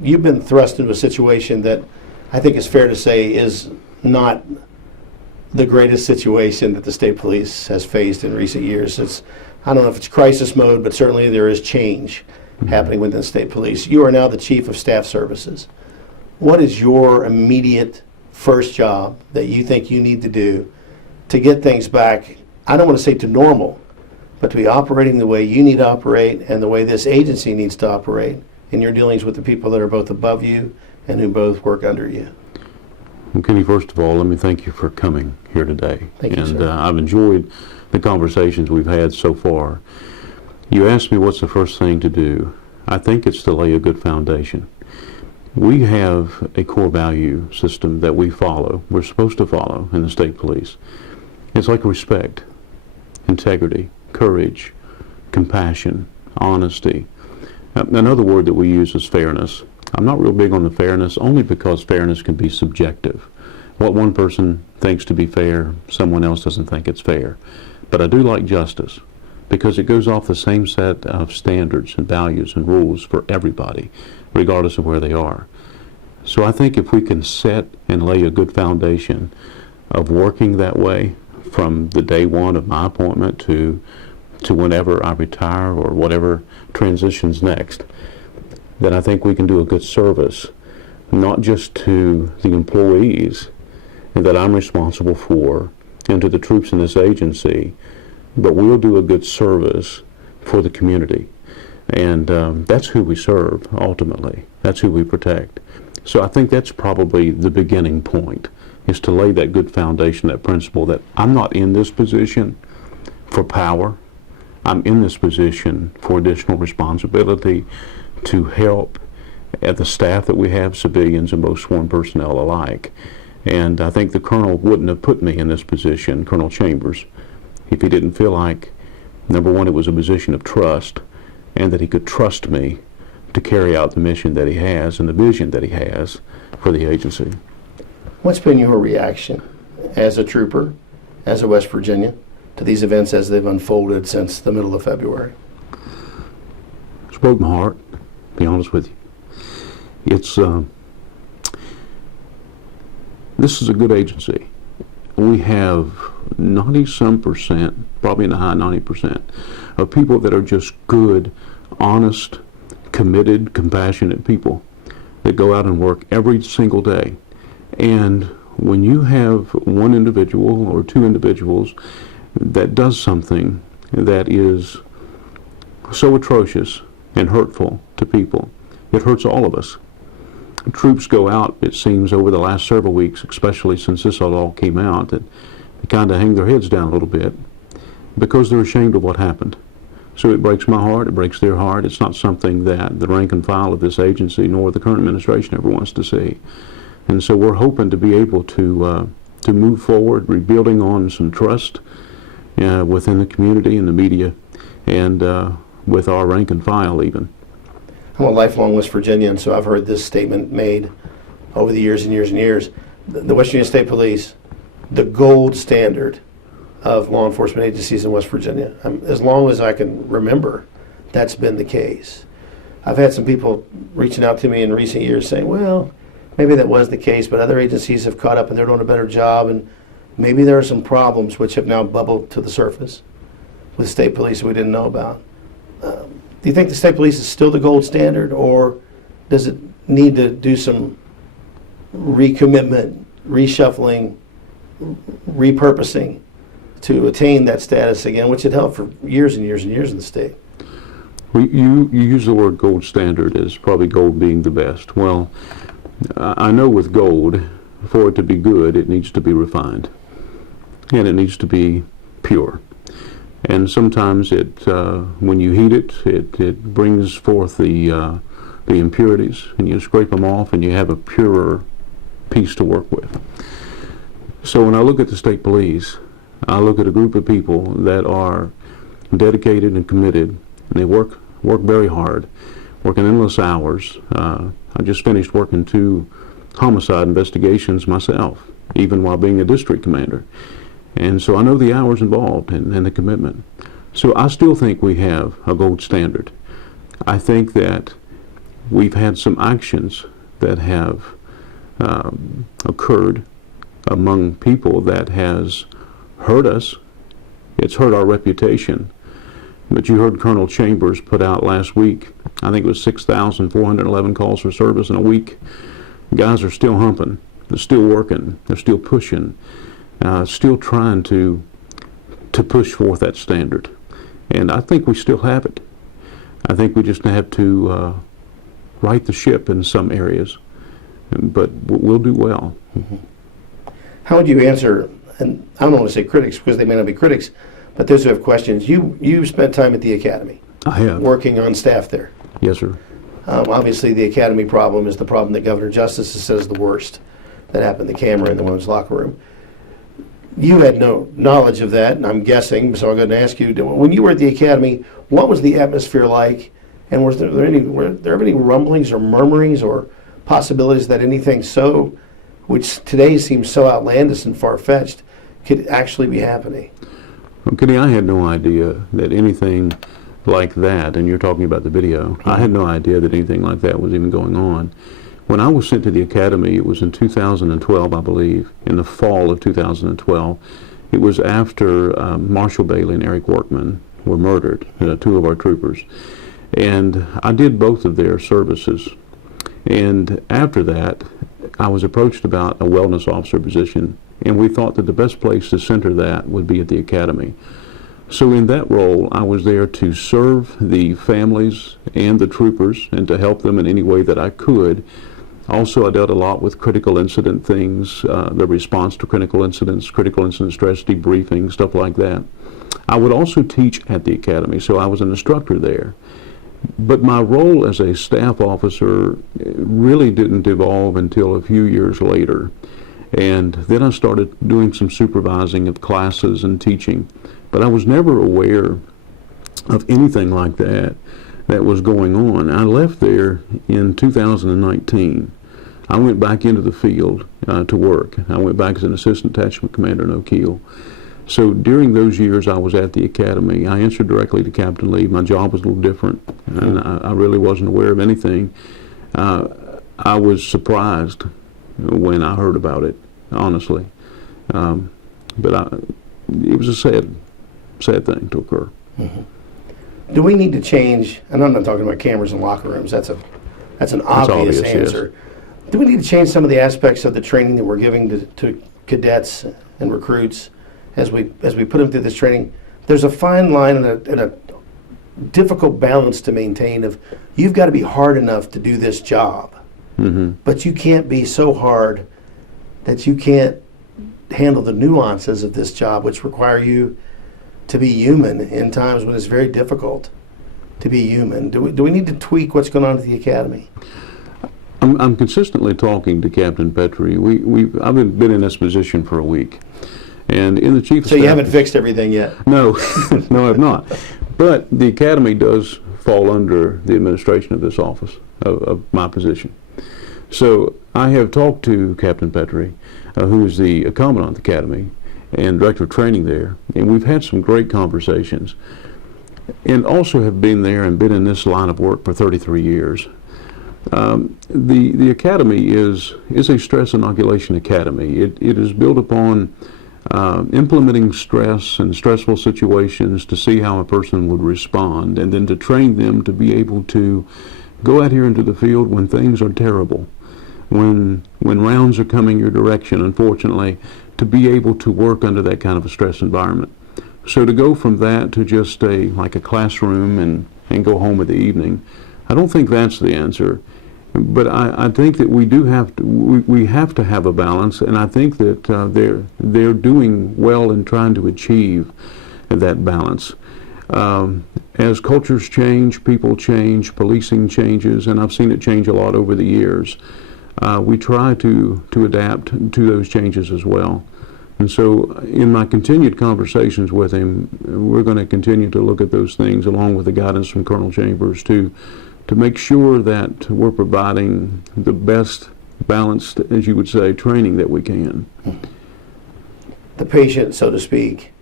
you've been thrust into a situation that I think is fair to say is not the greatest situation that the state police has faced in recent years. I don't know if it's crisis mode, but certainly there is change happening within the state police. You are now the Chief of Staff Services. What is your immediate first job that you think you need to do to get things back, I don't want to say to normal, but to be operating the way you need to operate and the way this agency needs to operate in your dealings with the people that are both above you and who both work under you? Well, Kenny, first of all, let me thank you for coming here today. Thank you, and sir. I've enjoyed the conversations we've had so far. You asked me what's the first thing to do. I think it's to lay a good foundation. We have a core value system that we follow, we're supposed to follow in the state police. It's like respect, integrity, courage, compassion, honesty. Another word that we use is fairness. I'm not real big on the fairness, only because fairness can be subjective. What one person thinks to be fair, someone else doesn't think it's fair. But I do like justice, because it goes off the same set of standards and values and rules for everybody, regardless of where they are. So I think if we can set and lay a good foundation of working that way from the day one of my appointment to whenever I retire or whatever transitions next, then I think we can do a good service, not just to the employees that I'm responsible for and to the troops in this agency, but we'll do a good service for the community. And that's who we serve, ultimately. That's who we protect. So I think that's probably the beginning point, is to lay that good foundation, that principle that I'm not in this position for power. I'm in this position for additional responsibility to help at the staff that we have, civilians and most sworn personnel alike. And I think the colonel wouldn't have put me in this position, Colonel Chambers, if he didn't feel like, number one, it was a position of trust, and that he could trust me to carry out the mission that he has and the vision that he has for the agency. What's been your reaction as a trooper, as a West Virginian, to these events as they've unfolded since the middle of February? It's broke my heart, to be honest with you. It's this is a good agency. We have 90-some percent, probably in the high 90%, of people that are just good, honest, committed, compassionate people that go out and work every single day. And when you have one individual or two individuals that does something that is so atrocious and hurtful to people, it hurts all of us. Troops go out, it seems, over the last several weeks, especially since this all came out, that they kind of hang their heads down a little bit because they're ashamed of what happened. So it breaks my heart, it breaks their heart. It's not something that the rank and file of this agency nor the current administration ever wants to see. And so we're hoping to be able to move forward, rebuilding on some trust within the community and the media, and with our rank and file even. I'm a lifelong West Virginian, so I've heard this statement made over the years and years and years. The West Virginia State Police, the gold standard of law enforcement agencies in West Virginia. As long as I can remember, that's been the case. I've had some people reaching out to me in recent years saying, well, maybe that was the case, but other agencies have caught up and they're doing a better job, and maybe there are some problems which have now bubbled to the surface with state police we didn't know about. Do you think the state police is still the gold standard, or does it need to do some recommitment, reshuffling, repurposing to attain that status again, which had held for years and years and years in the state? Well, you use the word gold standard as probably gold being the best. Well, I know with gold, for it to be good, it needs to be refined, and it needs to be pure. And sometimes when you heat it, it brings forth the impurities, and you scrape them off, and you have a purer piece to work with. So when I look at the state police, I look at a group of people that are dedicated and committed, and they work very hard, working endless hours. I just finished working 2 homicide investigations myself, even while being a district commander. And so I know the hours involved and the commitment. So I still think we have a gold standard. I think that we've had some actions that have occurred among people that has hurt us. It's hurt our reputation. But you heard Colonel Chambers put out last week, I think it was 6,411 calls for service in a week. Guys are still humping. They're still working. They're still pushing. Still trying to push forth that standard. And I think we still have it. I think we just have to right the ship in some areas. But we'll do well. Mm-hmm. How would you answer, and I don't want to say critics because they may not be critics, but those who have questions. You spent time at the academy. I have. Working on staff there. Yes, sir. Obviously, the academy problem is the problem that Governor Justice says is the worst that happened in the camera in the women's locker room. You had no knowledge of that, and I'm guessing, so I'm going to ask you, when you were at the academy, what was the atmosphere like, and were there any rumblings or murmurings or possibilities that anything so, which today seems so outlandish and far-fetched, could actually be happening? Well, Kenny, I had no idea that anything like that, and you're talking about the video, I had no idea that anything like that was even going on. When I was sent to the academy, it was in 2012, I believe, in the fall of 2012. It was after Marshall Bailey and Eric Workman were murdered, two of our troopers. And I did both of their services. And after that, I was approached about a wellness officer position, and we thought that the best place to center that would be at the academy. So in that role, I was there to serve the families and the troopers and to help them in any way that I could. Also, I dealt a lot with critical incident things, the response to critical incident stress debriefing, stuff like that. I would also teach at the academy, so I was an instructor there. But my role as a staff officer really didn't evolve until a few years later. And then I started doing some supervising of classes and teaching. But I was never aware of anything like that was going on. I left there in 2019. I went back into the field to work. I went back as an assistant detachment commander in Oak Hill. So during those years I was at the academy, I answered directly to Captain Lee. My job was a little different, and I really wasn't aware of anything. I was surprised when I heard about it, honestly. But it was a sad thing to occur. Mm-hmm. Do we need to change, and I'm not talking about cameras in locker rooms, that's an obvious answer. Yes. Do we need to change some of the aspects of the training that we're giving to cadets and recruits as we put them through this training? There's a fine line and a difficult balance to maintain of you've got to be hard enough to do this job, but you can't be so hard that you can't handle the nuances of this job, which require you to be human in times when it's very difficult to be human. Do we need to tweak what's going on at the academy? I'm consistently talking to Captain Petrie. I've been in this position for a week, and in the chief of staff. So you haven't fixed everything yet? No, no, I've not. But the academy does fall under the administration of this office, of my position. So I have talked to Captain Petrie, who is the commandant of the academy and director of training there, and we've had some great conversations, and also have been there and been in this line of work for 33 years. The academy is a stress inoculation academy. It is built upon implementing stress and stressful situations to see how a person would respond, and then to train them to be able to go out here into the field when things are terrible, when rounds are coming your direction, unfortunately, to be able to work under that kind of a stress environment. So to go from that to just like a classroom and go home in the evening, I don't think that's the answer. But I think that we have to have a balance, and I think that they're doing well in trying to achieve that balance. As cultures change, people change, policing changes, and I've seen it change a lot over the years. We try to adapt to those changes as well. And so in my continued conversations with him, we're going to continue to look at those things along with the guidance from Colonel Chambers to make sure that we're providing the best balanced, as you would say, training that we can. The patient, so to speak,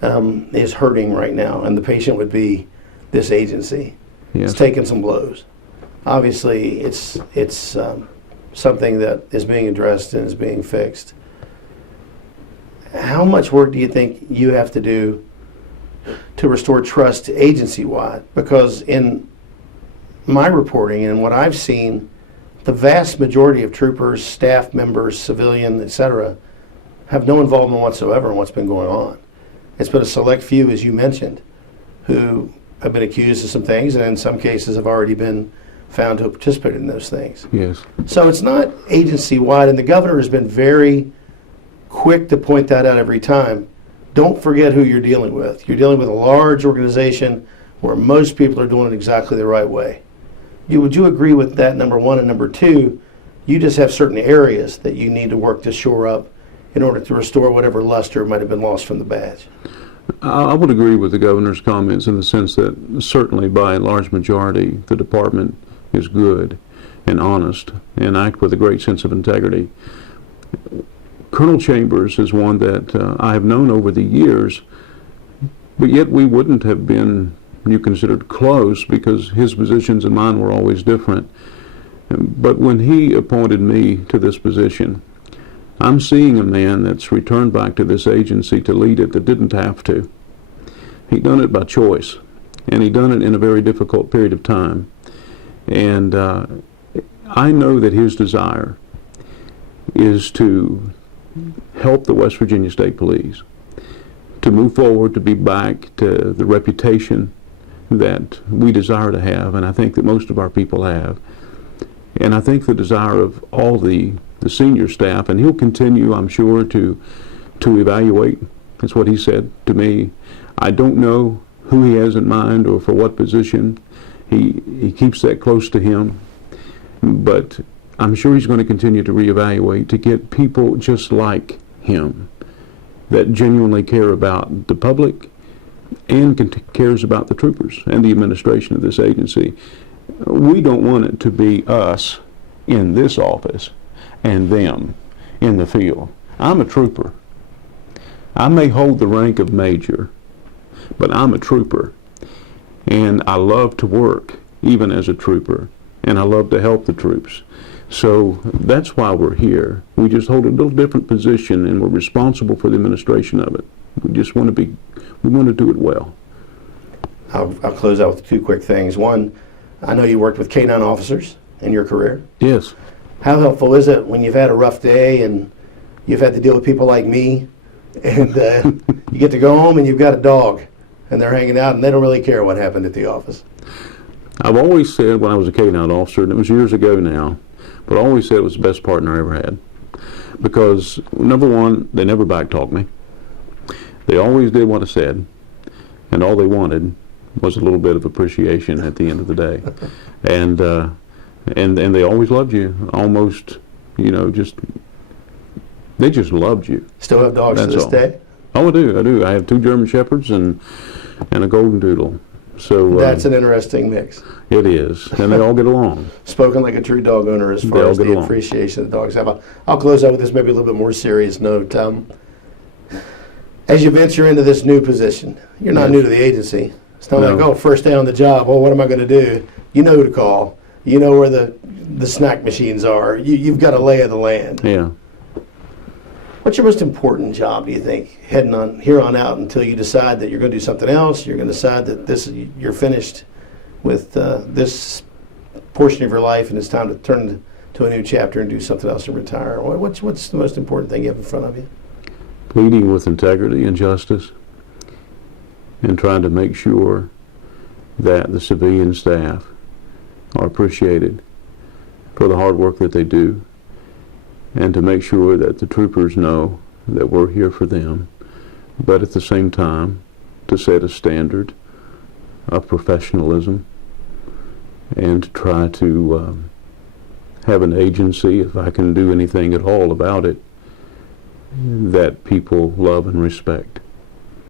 is hurting right now, and the patient would be this agency. Yes. It's taking some blows. obviously it's something that is being addressed and is being fixed. How much work do you think you have to do to restore trust agency-wide? Because in my reporting and what I've seen, the vast majority of troopers, staff members, civilian, etc., have no involvement whatsoever in what's been going on. It's been a select few, as you mentioned, who have been accused of some things and in some cases have already been found to have participated in those things. Yes. So it's not agency-wide, and the governor has been very quick to point that out every time. Don't forget who you're dealing with. You're dealing with a large organization where most people are doing it exactly the right way. Would you agree with that, number one? And number two, you just have certain areas that you need to work to shore up in order to restore whatever luster might have been lost from the badge. I would agree with the governor's comments in the sense that certainly by a large majority the department is good and honest and act with a great sense of integrity. Colonel Chambers is one that I have known over the years, but yet we wouldn't have been, you considered, close because his positions and mine were always different. But when he appointed me to this position, I'm seeing a man that's returned back to this agency to lead it that didn't have to. He done it by choice, and he done it in a very difficult period of time. And I know that his desire is to help the West Virginia State Police to move forward, to be back to the reputation that we desire to have, and I think that most of our people have. And I think the desire of all the senior staff, and he'll continue, I'm sure, to evaluate. That's what he said to me. I don't know who he has in mind or for what position. He keeps that close to him, but I'm sure he's going to continue to reevaluate to get people just like him that genuinely care about the public and cares about the troopers and the administration of this agency. We don't want it to be us in this office and them in the field. I'm a trooper. I may hold the rank of major, but I'm a trooper. And I love to work, even as a trooper, and I love to help the troops. So that's why we're here. We just hold a little different position, and we're responsible for the administration of it. We just want to do it well. I'll close out with two quick things. One, I know you worked with K-9 officers in your career. Yes. How helpful is it when you've had a rough day and you've had to deal with people like me, and you get to go home and you've got a dog, and they're hanging out and they don't really care what happened at the office? I've always said when I was a K-9 officer, and it was years ago now, but I always said it was the best partner I ever had. Because, number one, they never backtalked me. They always did what I said, and all they wanted was a little bit of appreciation at the end of the day. And they always loved you, almost, they just loved you. Still have dogs That's to this all. day? Oh, I do. I have 2 German Shepherds and a Golden Doodle. So That's an interesting mix. it is, and they all get along. Spoken like a true dog owner as They far all as get the along. appreciation the dogs have. I'll close out with this maybe a little bit more serious note. As you venture into this new position, you're not Yes. new to the agency. It's not No. like, first day on the job, what am I going to do? You know who to call. You know where the snack machines are. You've got a lay of the land. Yeah. What's your most important job, do you think, heading on here on out until you decide that you're going to do something else, you're going to decide that you're finished with this portion of your life and it's time to turn to a new chapter and do something else and retire? What's the most important thing you have in front of you? Leading with integrity and justice, and trying to make sure that the civilian staff are appreciated for the hard work that they do, and to make sure that the troopers know that we're here for them, but at the same time to set a standard of professionalism and to try to have an agency, if I can do anything at all about it, that people love and respect.